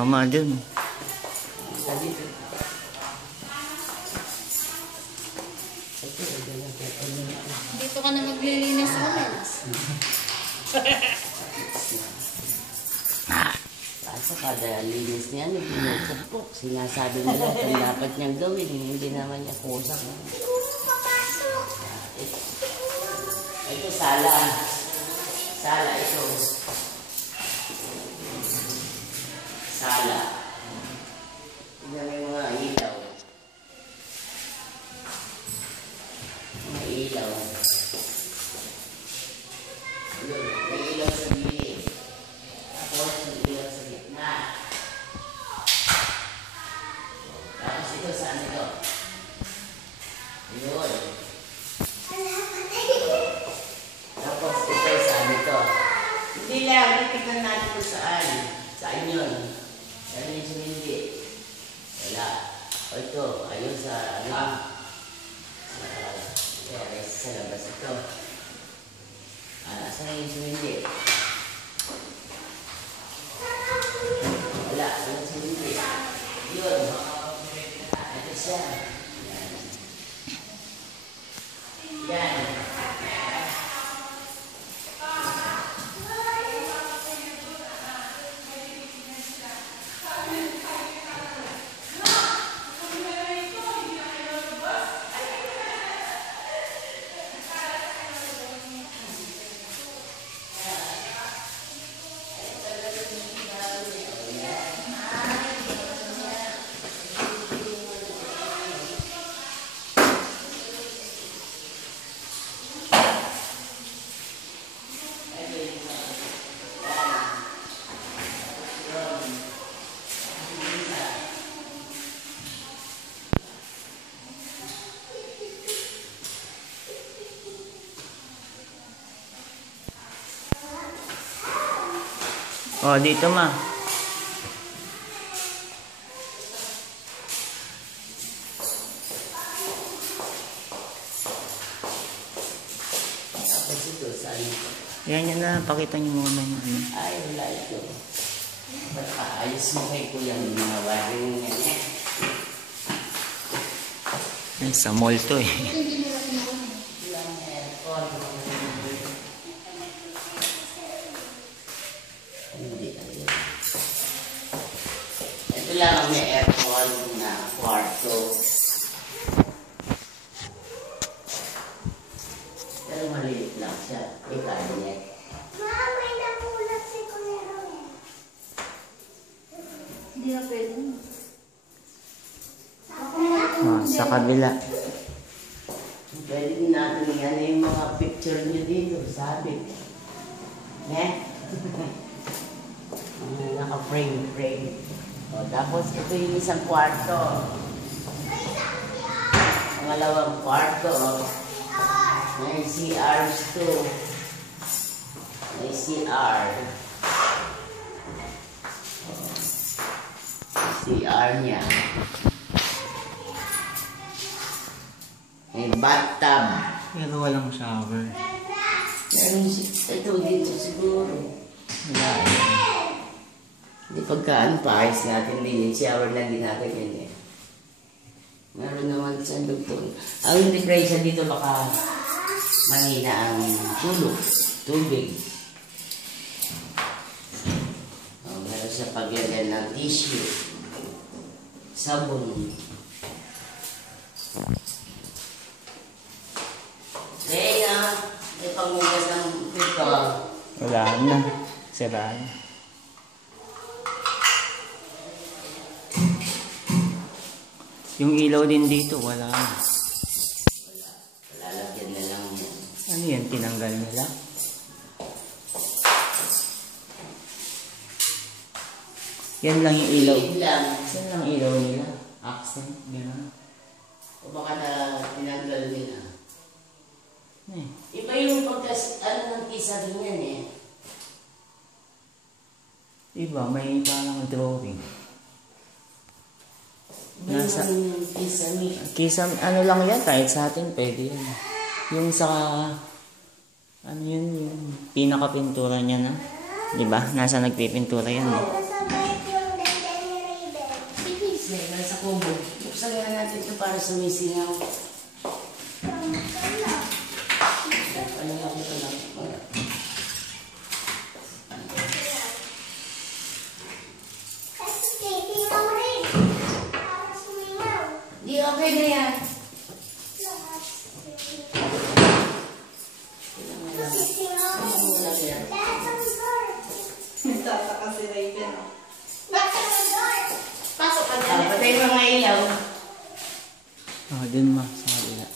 Tama dyan. Dito ka na maglilinis ulit. Kaso kada linis niya, pinupok. Sinasabi nila kung dapat niyang gawin. Hindi naman niya kusang. Ito sala. Sala ito. Sala. Tignan mo yung mga ilaw. Mga ilaw. Yun, may ilaw sa gilid. Tapos may ilaw sa gitna. Tapos ito saan ito? Yun. Tapos ito saan ito? Hindi lang, titignan natin kung saan. Saan yun? Saan yung sumindi? Wala. O ito, ayun sa ano? Sa labas ito. Saan yung sumindi? Wala, walang sumindi. Yun. Ito siya. Yan. Oh, dito ma. Tapos ito, saan ito? Yan yan na. Pakita niyo muna yung ano. Ay, wala ito. Ayos mo kay kuya yung mga wiring niya. Yan, sa mall to eh. Ilang aircon. Hindi, ayun. Ito lang ang may aircon na kwarto. Pero maliit lang siya. May cabinet. May namulat si Kuya Roy. Hindi na pwede. Oh, sa kabila. Pwede din natin yan yung mga picture nyo dito, sabi. Naka-frame. O, tapos ito yung isang kwarto. Pangalawang kwarto. May CRs too. May CR. CR niya. May bathtub. Pero walang shower. Meron ito dito siguro. Wala. Hindi pagkaan pa, ayos natin din yung shower lang din natin yun eh. Meron naman sa doon. Ang integration dito baka manina ang tubig. Meron siya paglagyan ng tissue, sabon. Kaya may panghugas ng pito. Wala na. Sira na. Yung ilaw din dito, wala na. Lalagyan na lang yan. Ano yan? Tinanggal nila? Yan lang yung ilaw. Lang. Yan lang ilaw nila. Accent, gano'n. O baka na tinanggal nila. Eh. Iba yung ano ng kisari niyan eh. Diba, may parang drawing. Nasa kisame, ano lang yan, kahit sa atin pwede yan. Yung sa, ano yun, yung pinakapintura niya na. Diba? Nasa nagpipintura yan eh. Buksan nga natin ito para sa may singaw. Ano lang ito lang. Di okay na yan. Tataka si Raven. Pasok ka dyan. Patay mo mga ilaw. Oh, din ma. Sa kabila.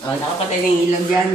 Nakapatay na yung ilaw dyan.